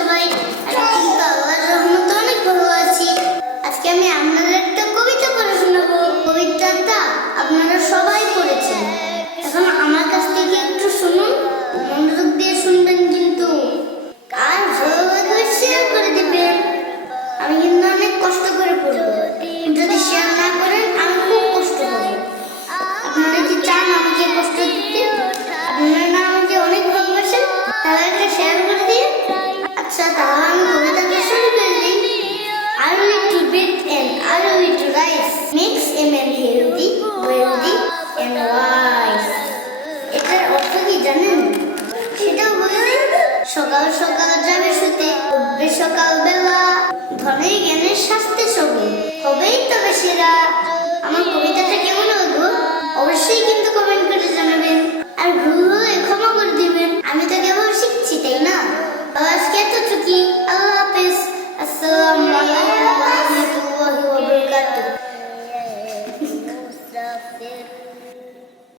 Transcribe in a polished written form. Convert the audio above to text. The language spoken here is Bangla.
সবাই? কিন্তু আল্লাহর রহমতে অনেক ভালো আছি। আজকে আমি আপনাদের একটা কবিতা পড়ে শোনাবো। কবিতাটা আপনারা সবাই পড়েছেন, এখন আমার কাছ থেকে একটু শুনুন, মনোযোগ দিয়ে শুনবেন কিন্তু। আর ভালো লাগলে শেয়ার করে দিবেন। আমি কিন্তু অনেক কষ্ট করে পড়বো, যদি শেয়ার না করেন আমি খুব কষ্ট পাবো। আপনারা কি চান আমাকে কষ্ট দিতে? আপনারা না আমাকে অনেক ভালোবাসেন, তাহলে একটা শেয়ার করে দিন। আচ্ছা, তাহলে আমি কবিতাটা শুরু করে দিই। I will to bed and I will to rise makes a man healthy, wealthy and wise. এটার অর্থ কি জানেন? সেটাও বলে দিন। সকাল সকাল